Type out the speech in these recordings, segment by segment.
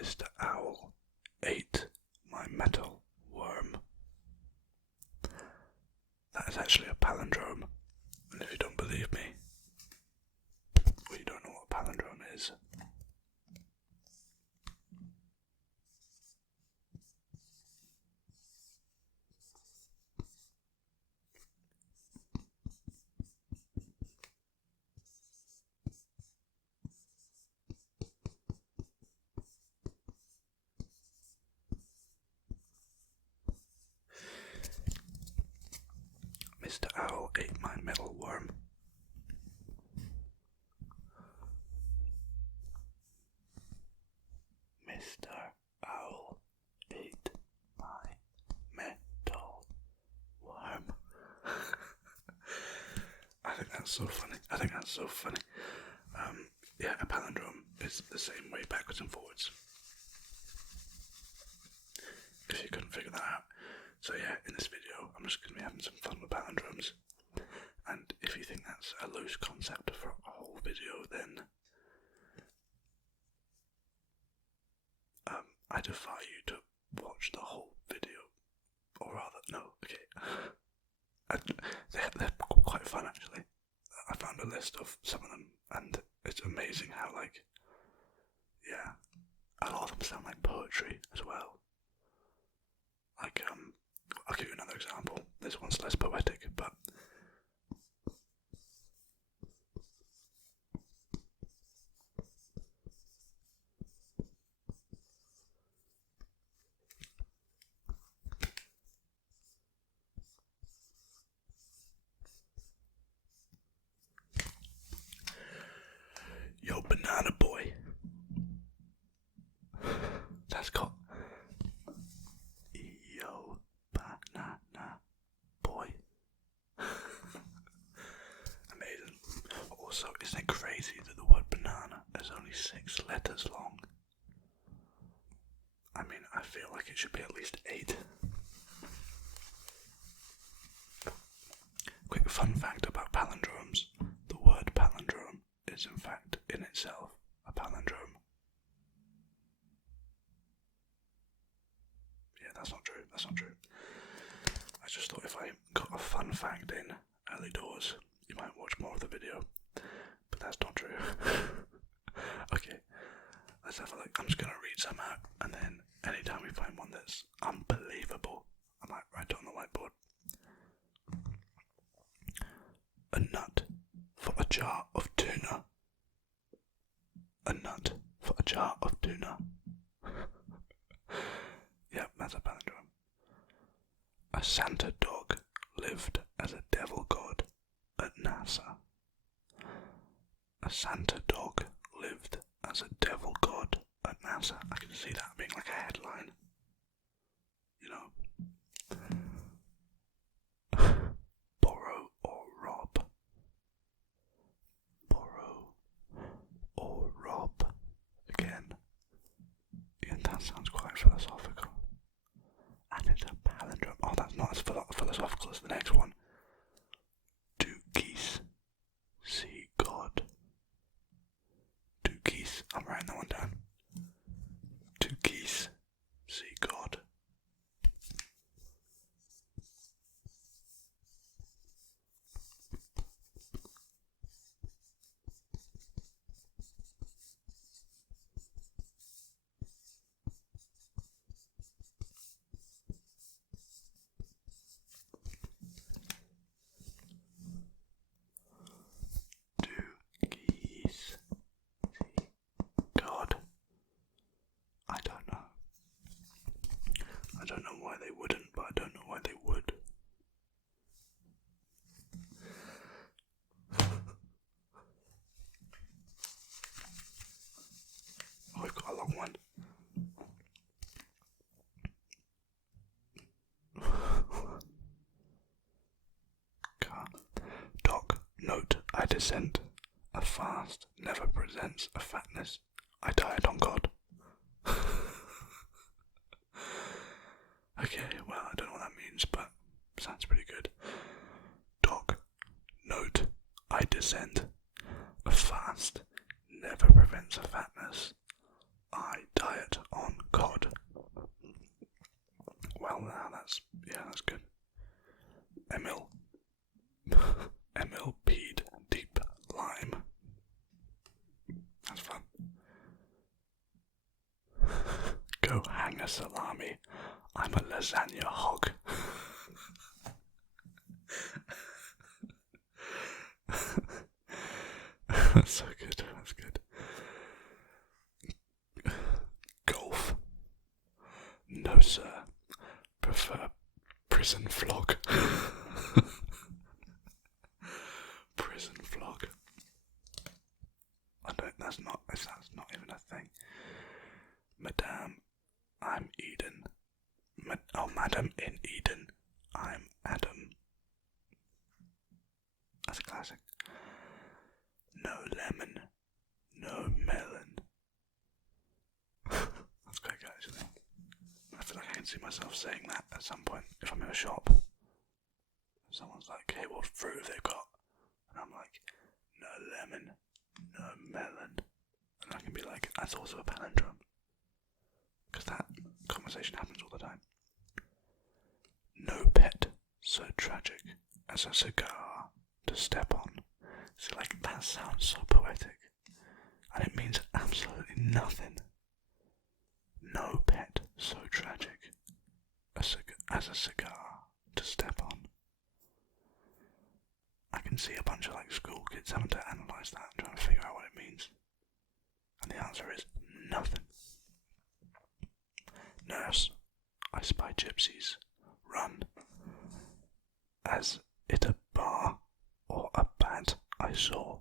Mr. Owl ate my metal worm. That is actually a palindrome, and if you don't believe me, or you don't know what a palindrome is, Mr. Owl ate my metal worm. Mr. Owl ate my metal worm. I think that's so funny. Yeah, a palindrome is the same way backwards and forwards. If you couldn't figure that out. So yeah, in this video, I'm just going to be having some fun with palindromes. And if you think that's a loose concept for a whole video, then I defy you to watch the whole video. Or rather, no, okay. They're quite fun, actually. I found a list of some of them, and it's amazing how, like, yeah, a lot of them sound like poetry as well. Like, I'll give you another example. This one's less poetic, but yo, banana boy. That's got yo, banana boy. Amazing. Also, isn't it crazy that the word banana is only 6 letters long? I mean, I feel like it should be at least 8. Quick fun fact about palindromes. The word palindrome is in fact in itself a palindrome. Yeah, that's not true. I just thought if I got a fun fact in early doors, you might watch more of the video. But that's not true. Okay, let's have a look. I'm just going to read some out, and then anytime we find one that's unbelievable, I might write it on the whiteboard. A nut for a jar of tuna. A nut for a jar of tuna. Yep, that's a palindrome. A Santa dog lived as a devil god at NASA. A Santa dog lived as a devil god at NASA. I can see that being like a headline. You know. Borrow or rob. Borrow or rob. Again. Yeah, that sounds quite philosophical. And it's a palindrome. Oh, that's not as philosophical as the next one. 2 geese see God. 2 geese. I'm writing that one down. 2 geese see God. God. I don't know. I don't know why they wouldn't, but I don't know why they would. Oh, we've got a long one. Doc, note, I dissent. A fast never presents a fatness. I diet on God. Okay, well, I don't know what that means, but sounds pretty good. Doc, note, I dissent. A fast never prevents a fatness. I diet Yeah, that's good. Emil. Emil peed deep lime. That's fun. Go hang a salami. I'm a lasagna hog. That's so good, that's good. Golf. No sir. Prefer prison flog. Prison flog. That's not even a thing. Madame, I'm Eden. Madam in Eden, I'm Adam. That's a classic. No lemon, no melon. That's quite good actually. I feel like I can see myself saying that at some point if I'm in a shop. Someone's like, hey, what fruit have they got? And I'm like, no lemon, no melon. And I can be like, that's also a palindrome. Because that conversation happens all the time. No pet so tragic as a cigar to step on. So like, that sounds so poetic. And it means absolutely nothing. No pet so tragic as a cigar to step on. I can see a bunch of like school kids having to analyse that and trying to figure out what it means. And the answer is nothing. Nurse, I spy gypsies. Run. As it a bar or a bat I saw.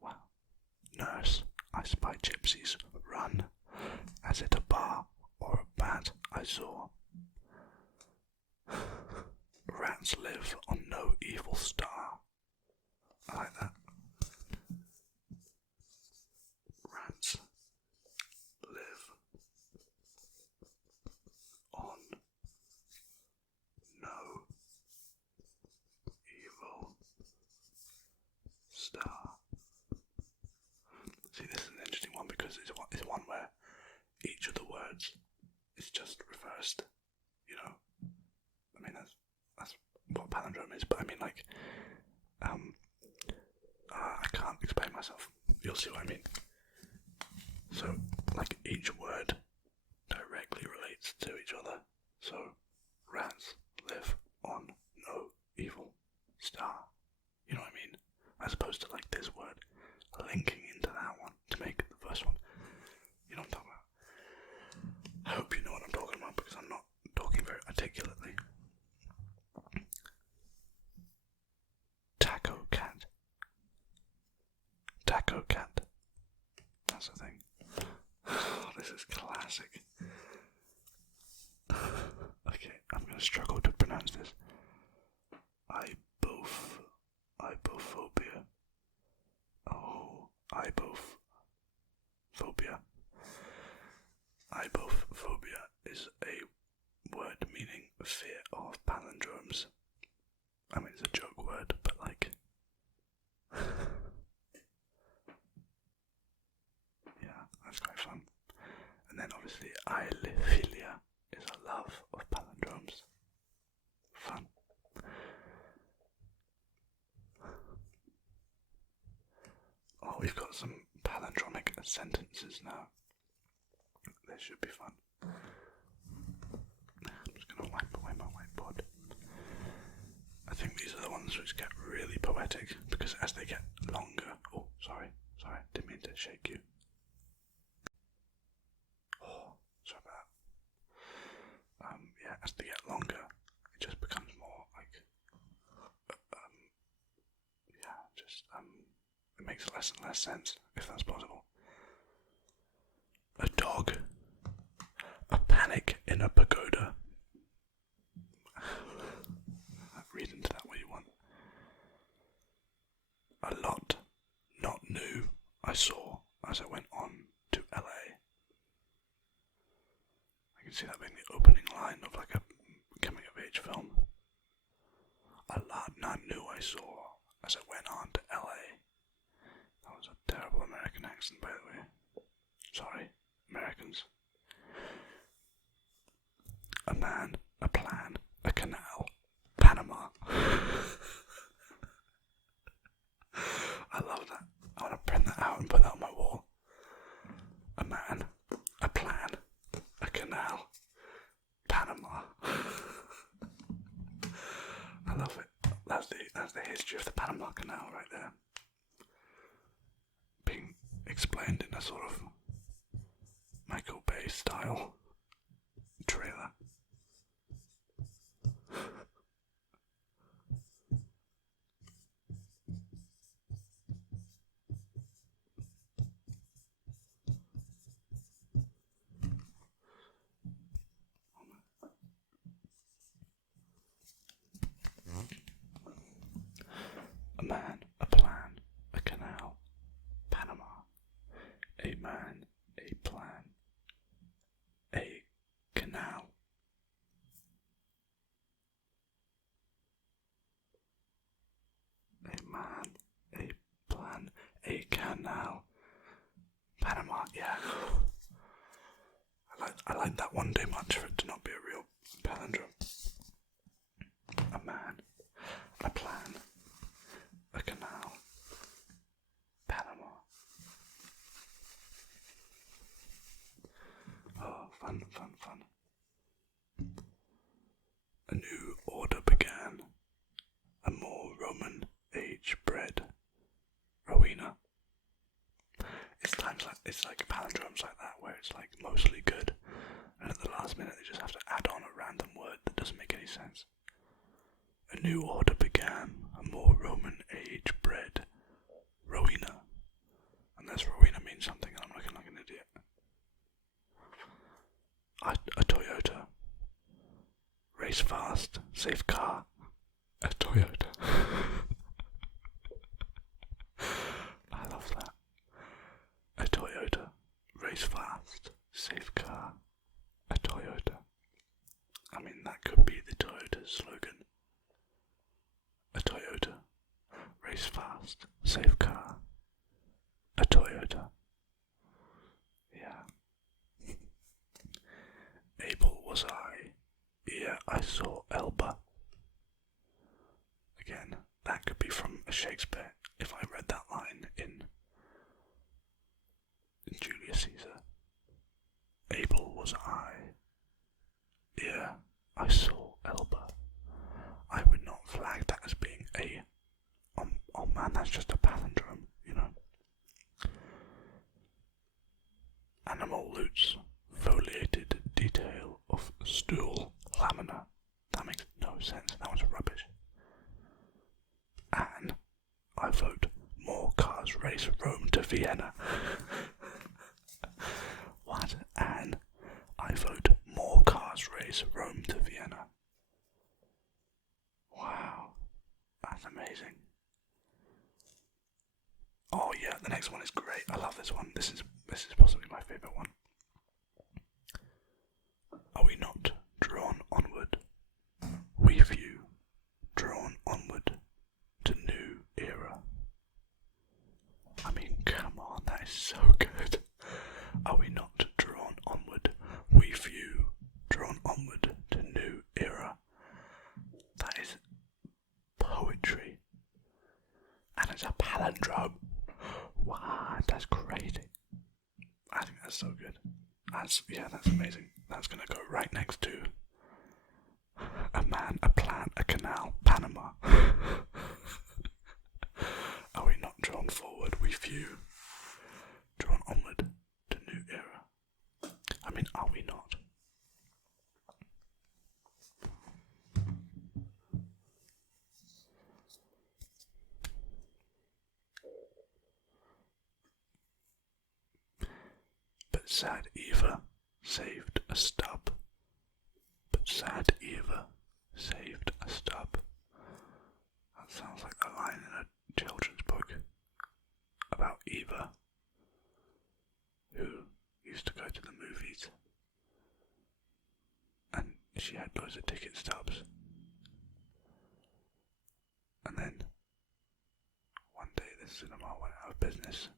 Wow. Nurse, I spy gypsies. Run. As it a bar or a bat I saw. Rats live on no evil star. I like that. Rats live on no evil star. See, this is an interesting one because it's one where each of the words is just reversed, you know. I mean, that's what palindrome is, but I mean, like, I can't explain myself. You'll see what I mean. So, like, each word directly relates to each other. So, rats live on no evil star. You know what I mean? As opposed to, like, this word linking into that one to make the first one. You know what I'm talking about? I hope you know what I'm talking about because I'm not talking very articulately. Taco cat. Taco cat. That's the thing. Oh, this is classic. Okay, I'm gonna struggle to pronounce this. Ibophobia. Oh, ibophobia. Ibophobia is a word meaning fear of palindromes. I mean, it's a joke word, but like, yeah, that's quite fun. And then obviously, iliphilia is a love of palindromes. Fun. Oh, we've got some palindromic sentences now. This should be fun. I'm just going to wipe away my whiteboard. I think these are the ones which get really poetic because as they get longer... Oh, sorry, didn't mean to shake you. Oh, sorry about that. Yeah, as they get longer, it just becomes more like... it makes less and less sense, if that's possible. A dog. A panic in a pagoda. Read into that what you want. A lot not new I saw as I went on to LA. I can see that being the opening line of like a coming of age film. A lot not new I saw as I went on to LA. That was a terrible American accent, by the way. Sorry, Americans. a man, a plan, a canal, Panama. I love that. I want to print that out and put that on my wall. A man, a plan, a canal, Panama. I love it. That's the history of the Panama Canal right there. Being explained in a sort of Michael Bay style trailer. A man, a plan, a canal, Panama. A man, a plan, a canal. A man, a plan, a canal, Panama. Yeah. I like that one too much for it to not be a real palindrome. A man, a plan, a canal, Panama. Oh, fun, fun, fun. A new order began. A more Roman age bred Rowena. It's like palindromes like that where it's like mostly good, and at the last minute they just have to add on a random word that doesn't make any sense. A new order began, a more Roman age bred Rowena. Unless Rowena means something and I'm looking like an idiot. A Toyota. Race fast, safe car. A Toyota. I love that. A Toyota. Race fast, safe car. A Toyota. I mean, that could be the Toyota slogan. A Toyota. Race fast, safe car. A Toyota. Yeah. Able was I. Yeah, I saw Elba. Again, that could be from a Shakespeare if I read that line in Julius Caesar. Able was I. Yeah, I saw Elba. I would not flag that as being a oh man, that's just a palindrome, you know. Animal loots, foliated detail of stool lamina. That makes no sense, that was rubbish. And I vote more cars race Rome to Vienna. What? And I vote more cars race Rome to Vienna. Wow, that's amazing. Oh yeah, the next one is great. I love this one. This is possibly my favourite one. Are we not drawn onward? We few, drawn onward to new era. I mean, come on, that is so good. Are we not drawn onward? We few, drawn onward to new era. That is poetry. And it's a palindrome. Wow, that's crazy. I think that's so good. That's amazing. That's gonna go right next to a man, a plan, a canal, Panama. Are we not drawn forward? We few, drawn onward to new era. I mean, are we not? But sad Eva saved a stub. But sad Eva saved a stub. That sounds like a line in a children's book about Eva, who used to go to the movies, and she had loads of ticket stubs. And then one day the cinema went out of business,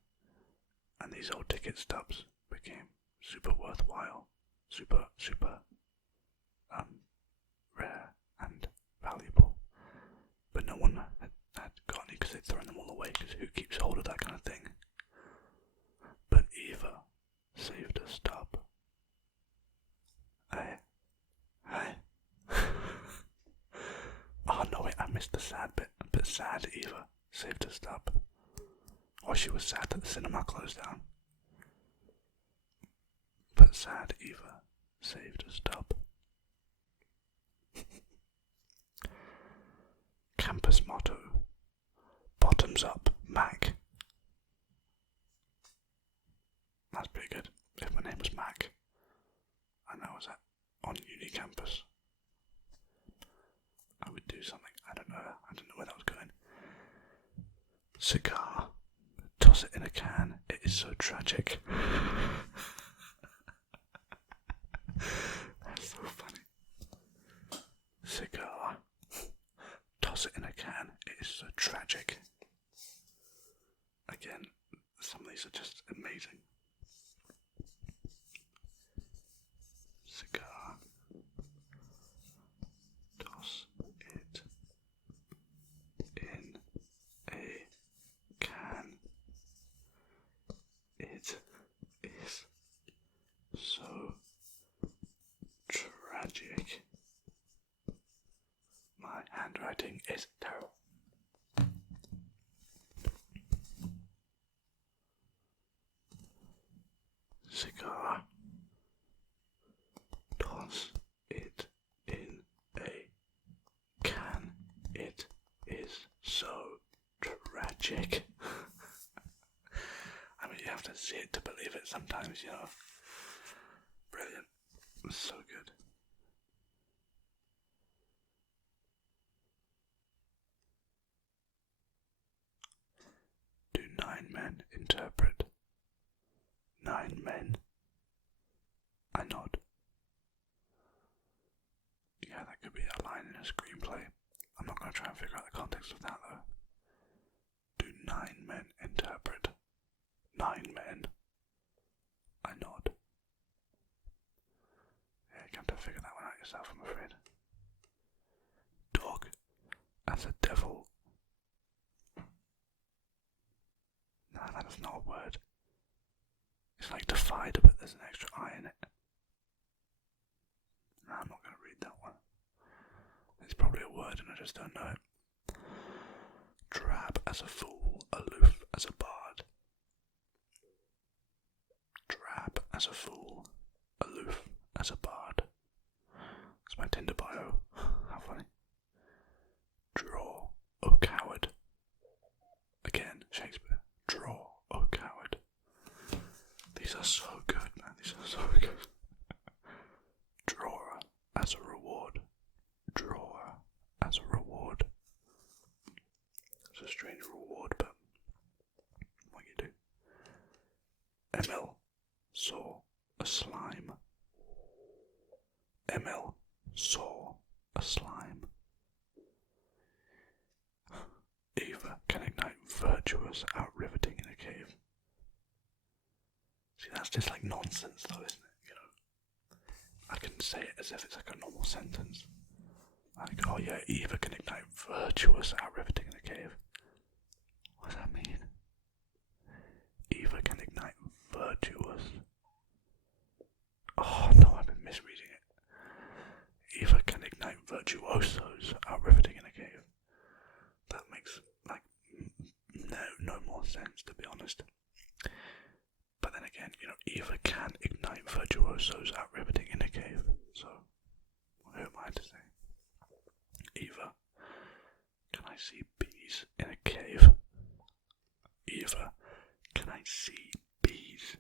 and these old ticket stubs became super worthwhile, super rare and valuable. But no one had got any because they'd thrown them all away, because who keeps hold of that kind of thing? But Eva saved a stub. Hey. Oh no, wait, I missed the sad bit. But sad Eva saved a stub. Or she was sad that the cinema closed down. But sad Eva saved a stub. Campus motto: bottoms up, Mac. That's pretty good. If my name was Mac and I was on uni campus, I would do something. I don't know where that was going. Cigar. Toss it in a can. It is so tragic. That's so funny. Cigar. Toss it in a can. It is so tragic. Again, some of these are just amazing. Cigar. Toss it in a can. It is so tragic. My handwriting is terrible. Cigar. Toss it in a can. It is so tragic. I mean, you have to see it to believe it sometimes, you know. Brilliant. So good. Do 9 men interpret? 9 men. I nod. Yeah, that could be a line in a screenplay. I'm not going to try and figure out the context of that though. Do 9 men interpret? 9 men. I nod. Yeah, you have to figure that one out yourself, I'm afraid. Dog as a devil. No, that is not a word. It's like defied, but there's an extra I in it. No, I'm not going to read that one. It's probably a word and I just don't know it. Drab as a fool, aloof as a bard. Drab as a fool, aloof as a bard. It's my Tinder bio. How funny. Draw, oh coward. Again, Shakespeare. Draw, oh coward. These are so good, man. These are so good. Drawer as a reward. Drawer as a reward. It's a strange reward, but what you do. Emil saw a slime. Emil saw a slime. Eva can ignite virtuous out-riveting in a cave. See, that's just like nonsense though, isn't it? You know, I can say it as if it's like a normal sentence. Like, oh yeah, Eva can ignite virtuous out-riveting in a cave. What does that mean? Eva can ignite virtuous. Oh no, I've been misreading it. Eva can ignite virtuosos out-riveting in a cave. That makes like no more sense, to be honest. But then again, you know, Eva can ignite virtuosos out-riveting in a cave. So who am I to say? Eva, can I see bees in a cave? Eva, can I see bees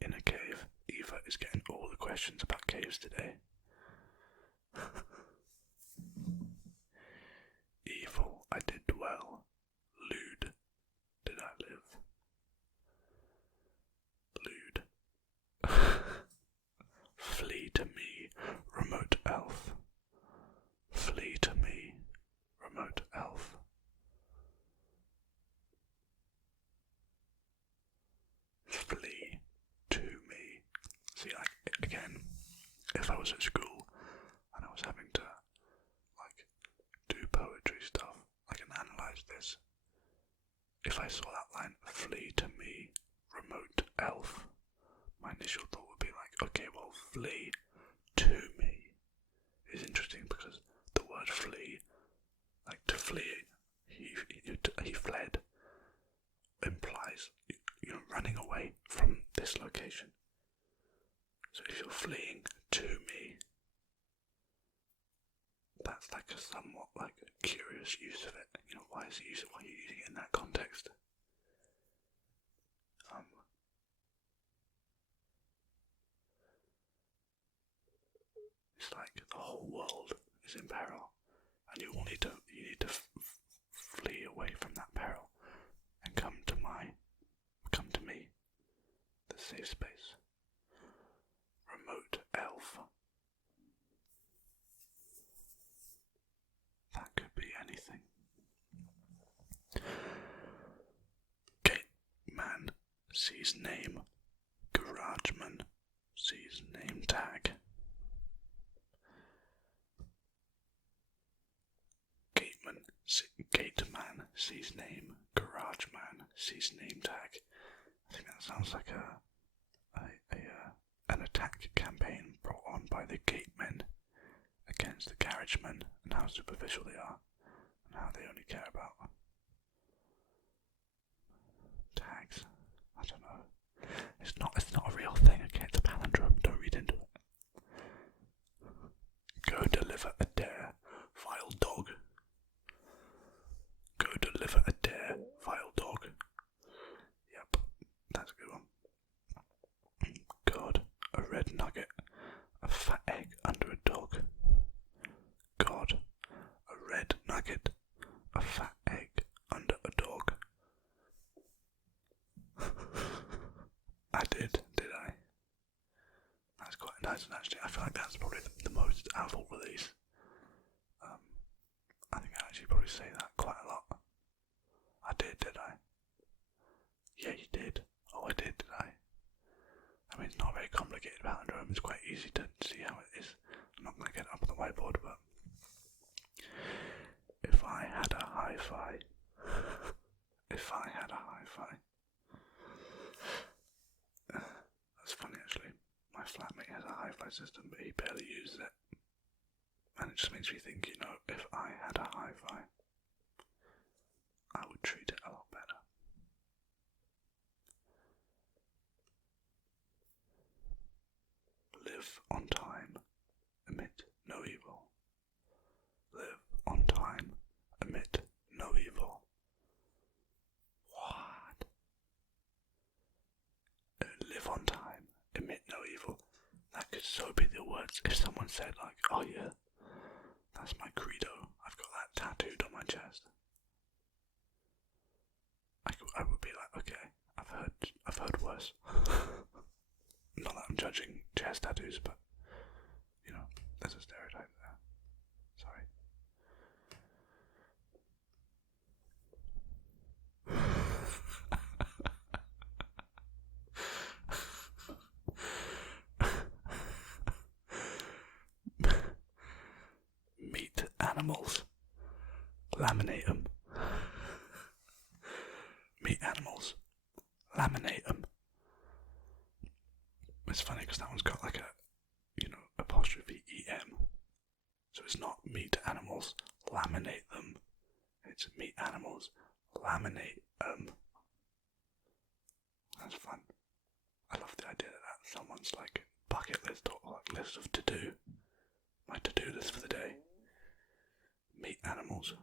in a cave? Eva is getting all the questions about caves today. Evil, I did dwell. Lewd, did I live? Lewd. Flee to me, remote elf. Flee to me, remote elf. Flee to me. See, again, if I was at school, Whereas if I saw that line, flee to me, remote elf, my initial thought would be like, okay, well, flee to me is interesting because the word flee, like to flee, he fled, implies running away from this location. So if you're fleeing to me, that's like a somewhat like a curious use of it. Why are you using it in that context? It's like the whole world is in peril, and you need to flee away from that peril and come to me, the safe space. Remote elf. That could be anything. Gateman sees name. Garageman sees name tag. Gateman sees name. Garageman sees name tag. I think that sounds like an attack campaign brought on by the gatemen against the garagemen, and how superficial they are, and how they only care about tags. I don't know. It's not a real thing. Okay, it's a palindrome. Don't read into it. Go deliver a dare, vile dog. Go deliver a dare, vile dog. Yep, that's a good one. God, a red nugget, a fat egg under a dog. God, a red nugget, a fat egg under a dog. I did I? That's quite nice, and actually I feel like that's probably the most out of all of these. I think I actually probably say that quite a lot. I did I? Yeah, you did. Oh, I did I? I mean, it's not a very complicated palindrome, it's quite easy to see how it is. I'm not going to get it up on the whiteboard, but if I had a hi-fi, that's funny actually, my flatmate has a hi-fi system, but he barely uses it, and it just makes me think, if I had a hi-fi, I would treat it a lot better. Live on time, emit no evil. Live on time, emit no evil. What? Live on time, emit no evil. That could so be the words if someone said like, oh yeah, that's my credo, I've got that tattooed on my chest. I would be like, okay, I've heard worse. Not that I'm judging chest tattoos, but there's a stereotype there. Sorry. Meat animals. Laminate them. Meat animals. Laminate them. It's funny because that one's got like a, apostrophe EM. So it's not meat animals, laminate them. It's meat animals, laminate them. That's fun. I love the idea that someone's like bucket list or like list of to do. My to do list for the day. Meat animals,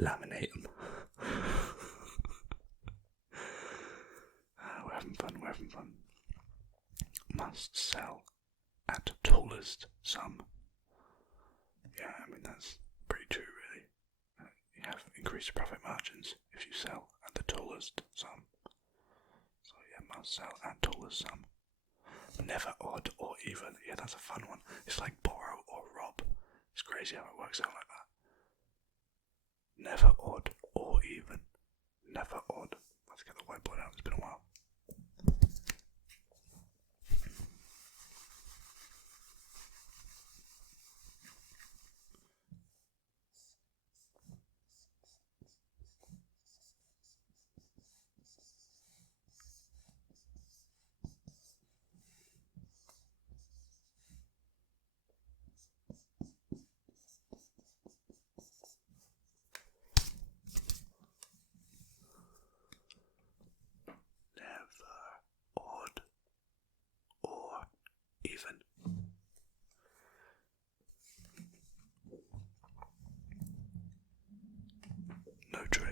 laminate them. We're having fun. Must sell at tallest sum. Yeah, I mean that's pretty true really. You have increased profit margins if you sell at the tallest sum. So yeah, must sell at tallest sum. Never odd or even. Yeah, that's a fun one. It's like borrow or rob. It's crazy how it works out like that. Never odd or even. Never odd. Let's get the whiteboard out, it's been a while.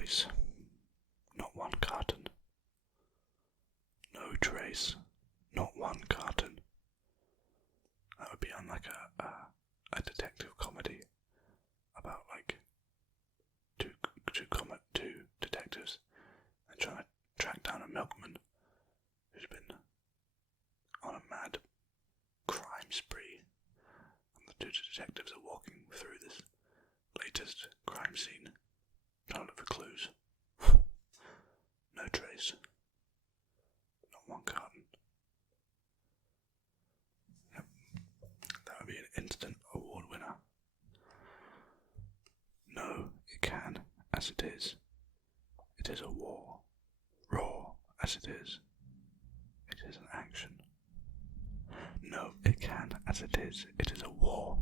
trace. Not one carton. No trace. Not one carton. That would be on like a detective comedy about like two detectives and trying to track down a milkman who's been on a mad crime spree, and the two detectives are walking through this latest crime scene trying to look for clues. No trace. Not one carton. Yep. That would be an instant award winner. No, it can, as it is. It is a war. Raw, as it is. It is an action. No, it can, as it is. It is a war.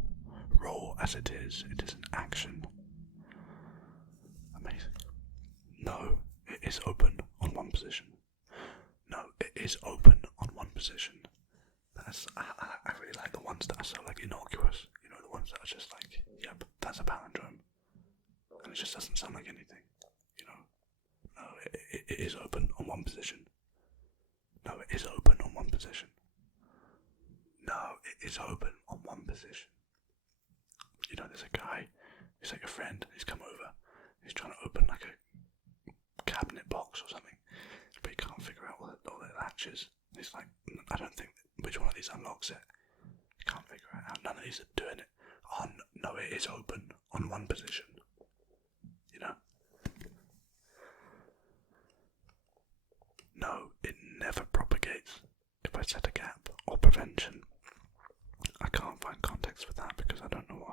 Raw, as it is. It is an action. Amazing. No, it is open on one position. No, it is open on one position. I really like the ones that are so like innocuous. You know, the ones that are just like, yep, that's a palindrome. And it just doesn't sound like anything. You know. No, it is open on one position. No, it is open on one position. No, it is open on one position. You know, there's a guy, he's like a friend, he's come over, he's trying to open like a cabinet box or something, but he can't figure out all the latches. He's like, I don't think which one of these unlocks it. He can't figure it out. None of these are doing it. Oh, no, it is open on one position. You know? No, it never propagates if I set a gap or prevention. I can't find context for that because I don't know what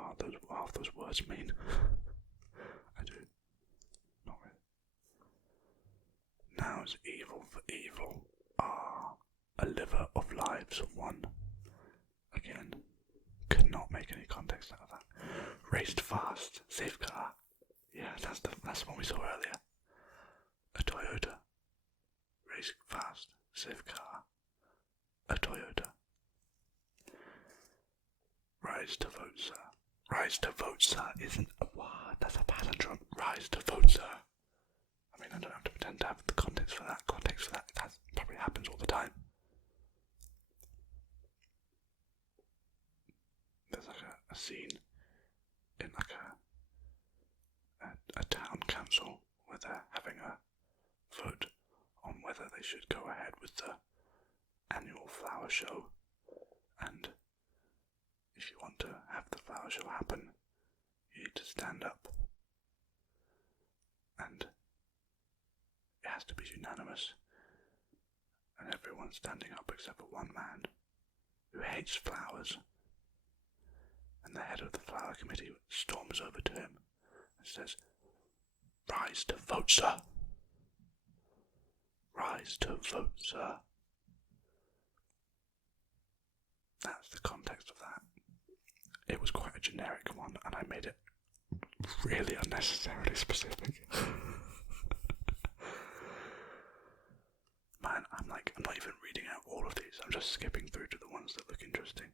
half those words mean. I do. Not really. Now's evil for evil. A liver of lives won. Again, could not make any context out of that. Raced fast, safe car. Yeah, that's the one we saw earlier. A Toyota. Race fast, safe car. A Toyota. Rise to vote, sir. Rise to vote, sir isn't a word. That's a palindrome. Rise to vote, sir. I mean, I don't have to pretend to have the context for that. That probably happens all the time. There's like a scene in like a town council where they're having a vote on whether they should go ahead with the annual flower show, and if you want to have the flower show happen, you need to stand up, and it has to be unanimous, and everyone's standing up except for one man who hates flowers, and the head of the flower committee storms over to him and says, "Rise to vote, sir. Rise to vote, sir." That's the context of that. It was quite a generic one, and I made it really unnecessarily specific. Man, I'm not even reading out all of these. I'm just skipping through to the ones that look interesting.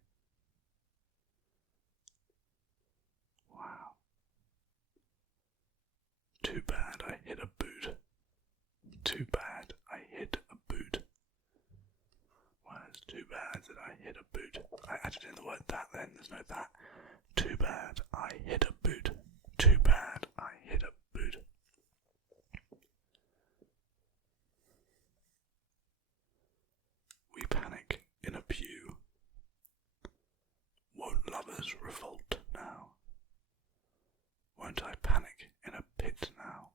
Wow. Too bad I hit a boot. Too bad I hit a boot. Well, it's too bad that I hit a boot. I added in the word that then, there's no that. Too bad I hit a boot. Too bad I hit a boot. We panic in a pew. Won't lovers revolt now? Won't I panic in a pit now?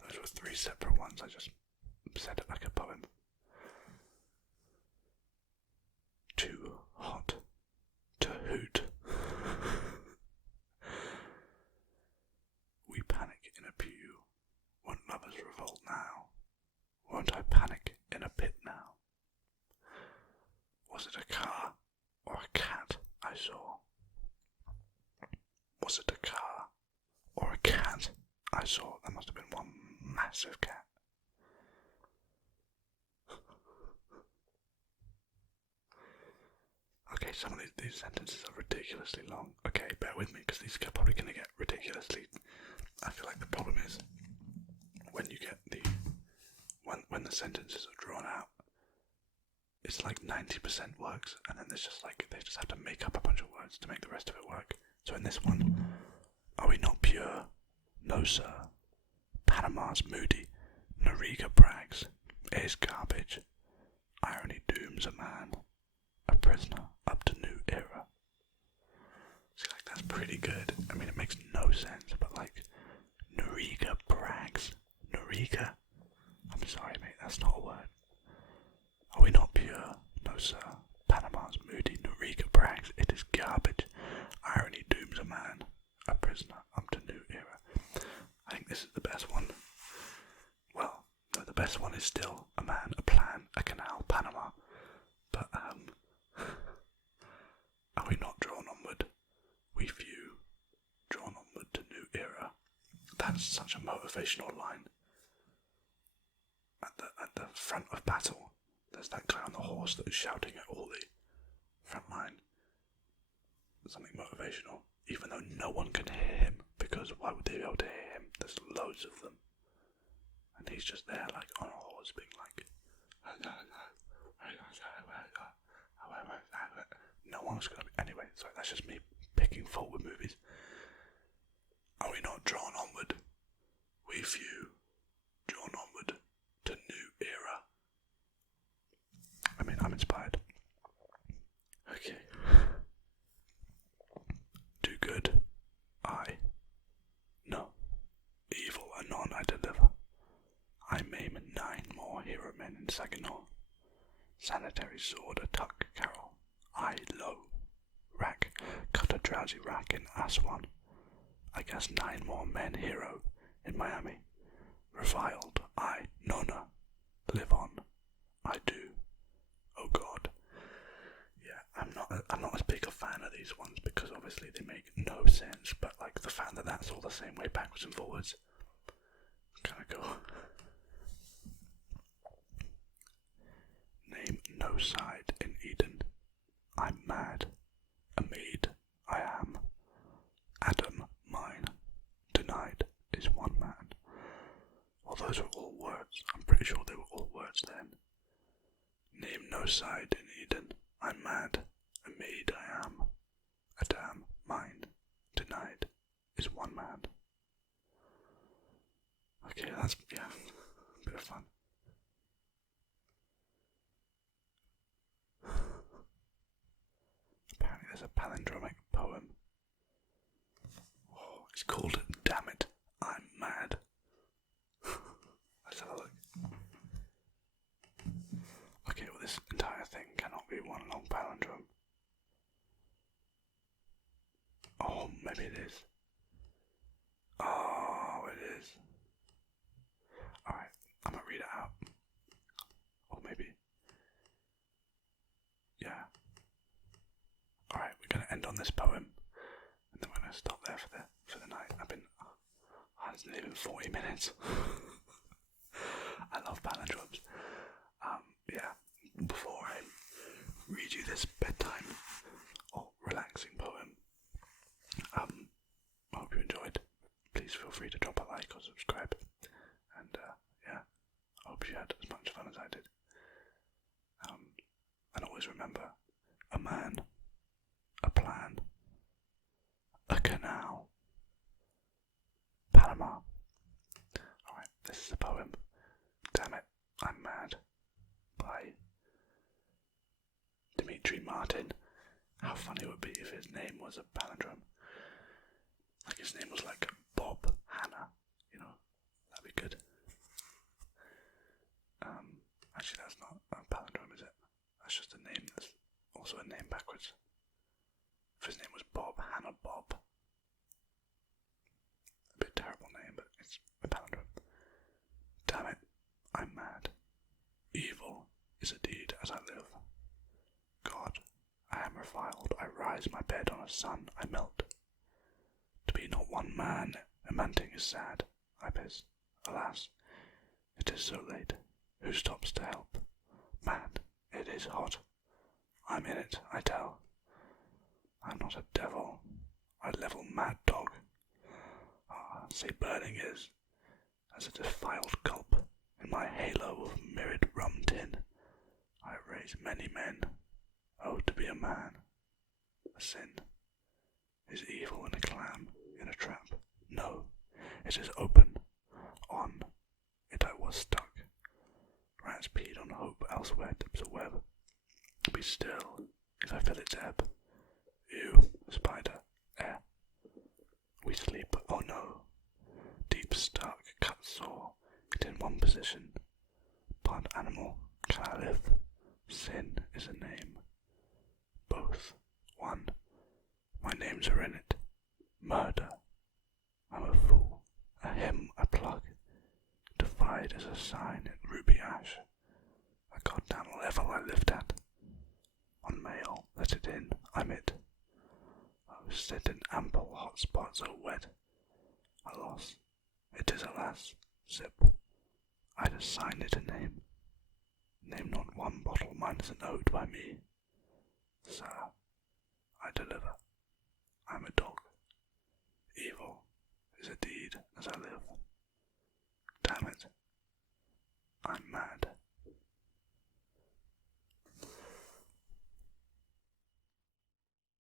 Those were three separate ones, I just said it like a poem. Too hot to hoot. We panic in a pew. Won't lovers revolt now? Won't I panic in a pit now? Was it a car or a cat I saw? Was it a car or a cat I saw? That must have been one massive cat. Okay, some of these sentences are ridiculously long. Okay, bear with me, because these are probably going to get ridiculously... I feel like the problem is, when you get when the sentences are drawn out, it's like 90% works, and then there's just like, they just have to make up a bunch of words to make the rest of it work. So in this one, are we not pure? No sir. Panama's moody. Noriega brags. It is garbage. Irony dooms a man. A prisoner up to new era. See, like, that's pretty good. I mean, it makes no sense, but like, Noriega brags. Noriega? I'm sorry, mate, that's not a word. Are we not pure? No, sir. Panama's moody. Noriega brags. It is garbage. Irony dooms a man. A prisoner up to new era. I think this is the best one. Well, no, the best one is still a man, a plan, a canal, Panama. But, are we not drawn onward? We few, drawn onward to new era. That's such a motivational line. At the front of battle, there's that guy on the horse that is shouting at all the front line. Something motivational, even though no one can hear him, because why would they be able to hear him? There's loads of them. And he's just there, like, on a horse, being like, no one's gonna be. Anyway, sorry, that's just me picking fault with movies. Are we not drawn onward? We few, drawn onward to new era. I mean, I'm inspired. Okay. Do good. I. No. Evil anon I deliver. I maim 9 more hero men in Saginaw. Sanitary sword a tuck carol. I low. Rack. Cut a drowsy rack in Aswan. I guess 9 more men hero in Miami. Reviled. I. Nona. Live on. I do. Oh God. Yeah, I'm not as big a fan of these ones because obviously they make no sense, but like the fact that that's all the same way backwards and forwards, kind of go. Name no side in Eden. I'm mad. A maid I am. Adam mine. Denied is one man. Well, those are all words. I'm pretty sure they were all words then. Name no side in Eden. I'm mad. A maid I am. Adam mine. Denied is one man. Okay, that's, yeah, a bit of fun. Apparently there's a palindromic poem. Oh, it's called Damn It, I'm Mad. Let's have a look. Okay, well, this entire thing cannot be one long palindrome. Oh, maybe it is. Oh, it is. Alright, I'm gonna read it out. Or maybe. Yeah. Alright, we're gonna end on this poem, and then we're gonna stop there for the night. It's nearly been 40 minutes. I love palindromes. Yeah, before I read you this bedtime or relaxing poem, I hope you enjoyed. Please feel free to drop a like or subscribe. And yeah, I hope you had as much fun as I did. And always remember, a man, a plan, a canal, Panama. Alright, this is a poem. Damn It, I'm Mad, by Dimitri Martin. How funny it would be if his name was a palindrome. Like his name was like Bob Hannah, you know, that'd be good. Actually that's not a palindrome, is it? That's just a name that's also a name backwards. If his name was Bob Hannah Bob. A bit terrible name, but it's a palindrome. Damn it, I'm mad. Evil is a deed as I live. God, I am reviled. I rise my bed on a sun, I melt. To be not one man, lamenting is sad. I piss. Alas, it is so late. Who stops to help? Mad, it is hot. I'm in it, I tell. I'm not a devil. I level mad dog. Ah, say burning is as a defiled gulp in my halo of mirrored rum tin. I raise many men. Oh, to be a man. A sin. Is evil in a clam, in a trap? No, it is open. On it I was stuck. Rats peed on hope, elsewhere dips a web. Be still, if I feel its ebb. You, spider, air. We sleep, oh no. Deep stuck, cut sore, it in one position. Part animal, can I live? Sin is a name. Both, one. My names are in it. Murder. I'm a fool. A hymn, a plug. Defied as a sign in ruby ash. A goddamn level I lived at. On mail, let it in, I'm it. I sit in ample hot spots, oh wet. A loss. It is alas. Sip. I'd assign it a name. Name not one bottle, mine is an ode by me. Sir, I deliver. I'm a dog. Evil is a deed as I live. Damn it. I'm mad.